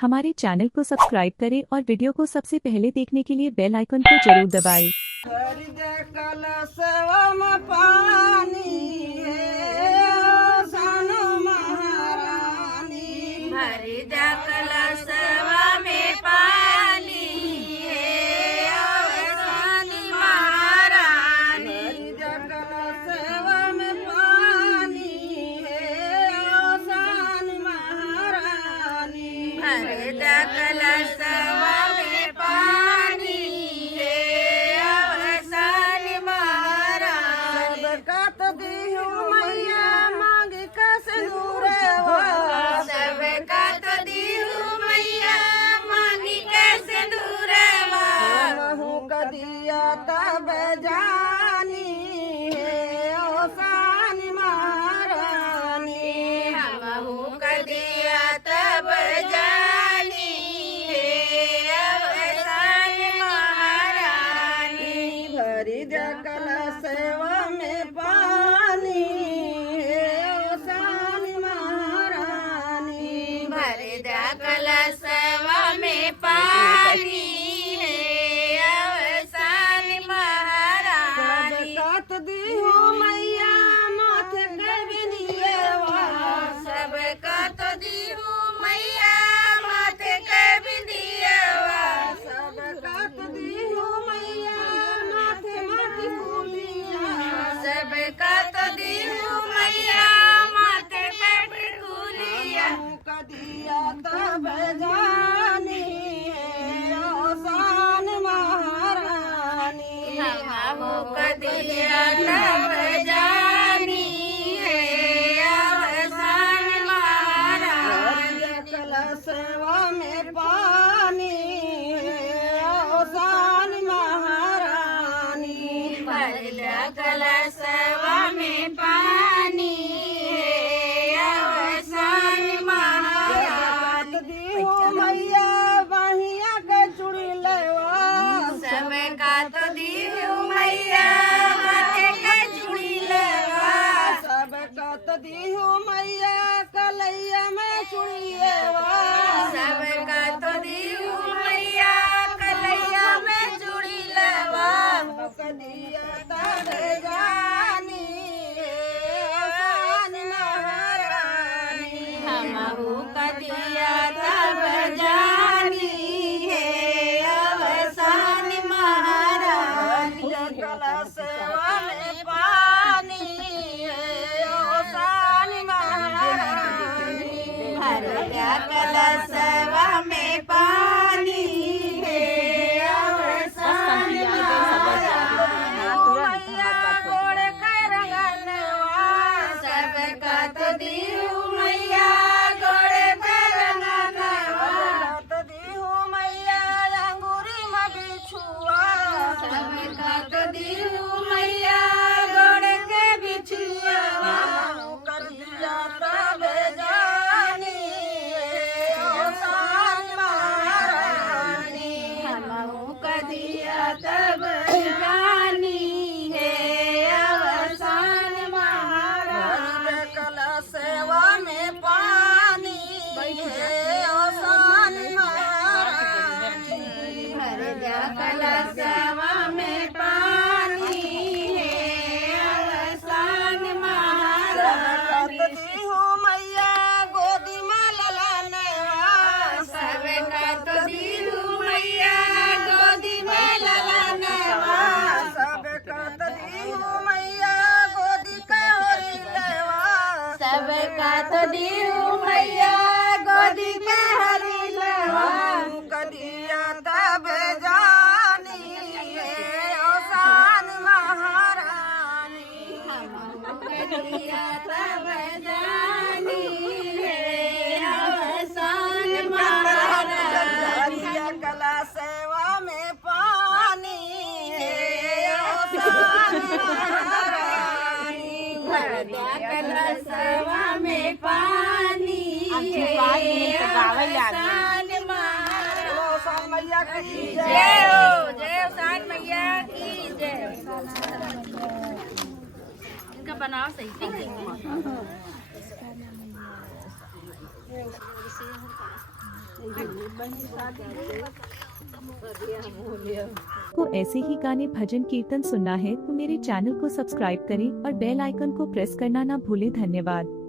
हमारे चैनल को सब्सक्राइब करें और वीडियो को सबसे पहले देखने के लिए बेल आइकन को जरूर दबाएं। तब जानी है ओसान महारानी हमहू कदिया तब जानी है ओसान महारानी भरी जकल सेवा में पानी है ओसान महारानी भर दकल सेवा में पानी तब जानी है ओसान महारानी हमहू कदिया तब जानी है ओसान महारानी जकल सेवा में पानी है ओसान महारानी भर दकल सेवा में पानी दिहु मैया कलैया में चुड़िएवा सबका तो दिहु मैया कलैया में चूड़ी लेवा कदिया तब जानी ओसान महारानी हमहू कदिया तब जानी है ओसान महारानी जकल सेवा में पानी कल सेवा में पानी है ओसान गोड़ कर रंगनवा सबका तो दिहु मैया गोड़ कर रंगनवा तो दिहु मैया अंगूरी में बिछुआ सबका तो दिहु मैया गोड़ के बिछुआ कदिया तब जानी ओसान महारानी हमहू कदिया तब जानी है ओसान महारानी जकल सेवा में पानी है ओसान महारानी भर जकल सेवा में पानी है ओसान महारानी दिहु मैया गोदी में ललनवा सबका तो दिहु मैया गोदी में ललनवा सबका दिहु मैया गोदी के होरी लेवा सबका तो दिहु मैया गोदी के हरी लेवा कदिया तब जानी है ओसान महारानी कदिया तब जानी है ओसान महारानी जकल सेवा में पानी है ओसान महारानी भर दकल सेवा में पानी है ओसान महारानी ओसान मैया की जय हो जय ओसान मैया की जय इनका बनाओ सही से को ऐसे ही गाने भजन कीर्तन सुनना है तो मेरे चैनल को सब्सक्राइब करें और बेल आइकन को प्रेस करना ना भूलें। धन्यवाद।